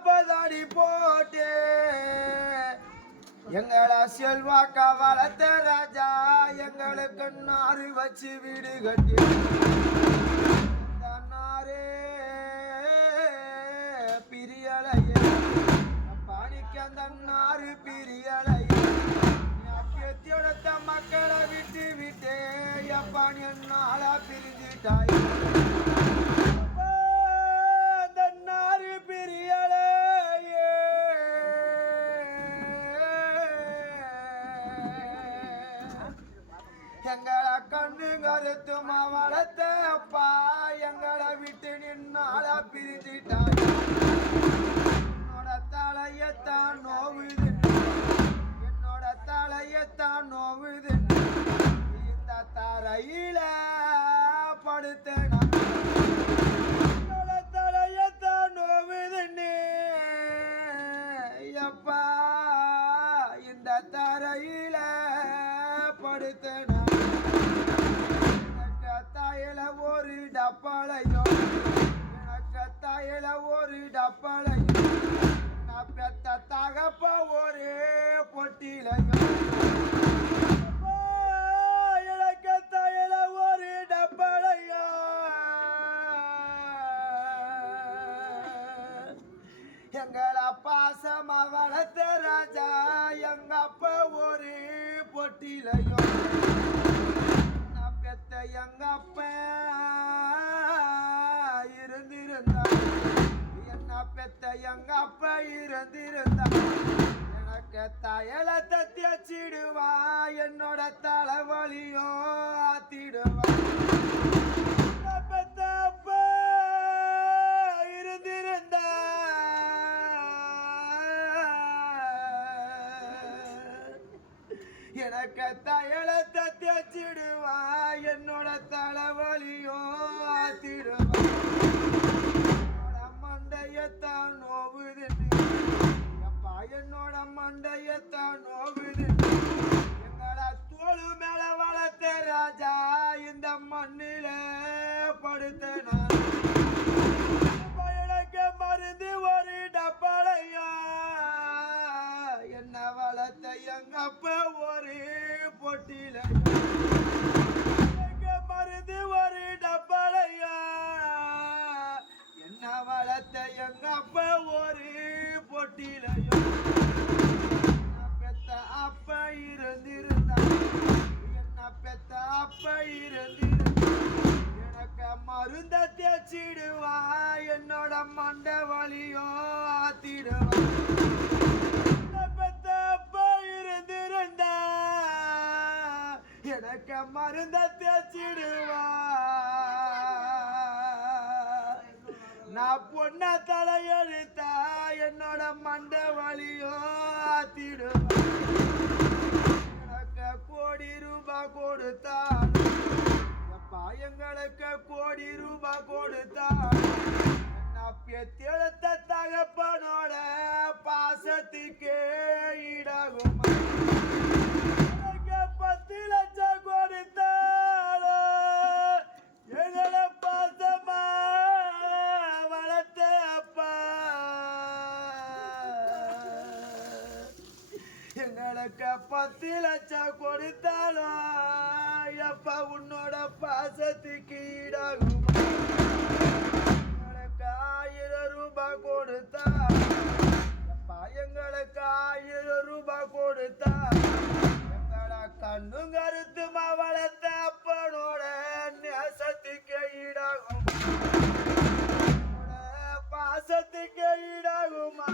அப்பதாடி போட்டு. எங்களா செல்வாக்கா வளர்த்த ராஜா எங்களுக்கு நாறு வச்சு வீடு கட்டி. நாரே பிரியலையே. பாணிக்கு அந்த நாறு பிரியலையே. அப்பியத்தியோட மக்களை விட்டு விட்டே. எப்பாணி நாளா பிரிஞ்சிட்டாய். கண்ணு மாவளத்த அப்பா எங்களை விட்டு நின்னால பிரிஞ்சிட்டாங்க என்னோட தலையத்தான் நோவுது. என்னோட தலையத்தான் நோவுது. இந்த தரையில படுத்த என்னோட தலையத்தான் நோவுதுன்னு அப்பா இந்த தரையில படுத்தன ஒரு டப்பாளையும் எனக்கு ஒரு டப்பாளையும் நான் பெத்த தகப்ப ஒரு பொட்டிலையும் அப்பா, ஒரு டப்பாளையும் எங்கள பாசமா வளர்த்த ராஜா எங்க அப்பா ஒரு பொட்டிலையும் நான் பெத்த எங்க அப்பா என்ன பெத்த எங்க அப்பா இருந்திருந்தா எனக்கு தயல தத்தியச்சிடுவா என்னோட தலைவலியும் ஆத்திடுவா. பெத்த அப்பா இருந்திருந்தா. எனக்கு தயல தத்தியச்சிடுவா என்னோட தலைவலியும் ஆத்திடுவா. மண்டையத்தான் நோவுது எப்பா என்னோட மண்டையத்தான் நோவுது எங்கள தோளு மேல வளர்த்த ராஜா இந்த மண்ணில படுத்த நான். எனக்கு மருந்து ஒரு டப்பாளையா என்ன வளர்த்த எங்கப்ப ஒரு பொட்டில என்ன எங்க அப்ப ஒரு பொட்டிலையும் பெத்த அப்ப இருந்திருந்தா? என்ன பெத்த அப்ப இருந்திருந்தா? எனக்கு மருந்த தேய்ச்சிடுவா என்னோட மண்ட வழியோ ஆத்திடுவா. பெத்த அப்ப இருந்திருந்தா? எனக்கு மருந்த தேய்ச்சிடுவா நான் பொண்ண தலையெழுத்தா என்னோட மண்ட வழியோ ஆத்திடுவா கோடி ரூபாய் கொடுத்தான். எப்பா எங்களுக்கு கோடி ரூபாய் கொடுத்தான். நான் பெத்தெழுத்த தகப்பனோட பாசத்துக்கே ஈடாகும். எங்களுக்கு பத்து லட்சம் கொடுத்தாலும் எப்ப உன்னோட பாசத்துக்கு ஈடாகும்? எங்களுக்கு ஆயிரம் ரூபாய் கொடுத்தா எப்பா எங்களுக்கு ஆயிரம் ரூபாய் கொடுத்தா எங்களை கண்ணும் கருத்துமா வளர்த்த அப்பனோட நேசத்துக்கு ஈடாகும். பாசத்துக்கு ஈடாகுமா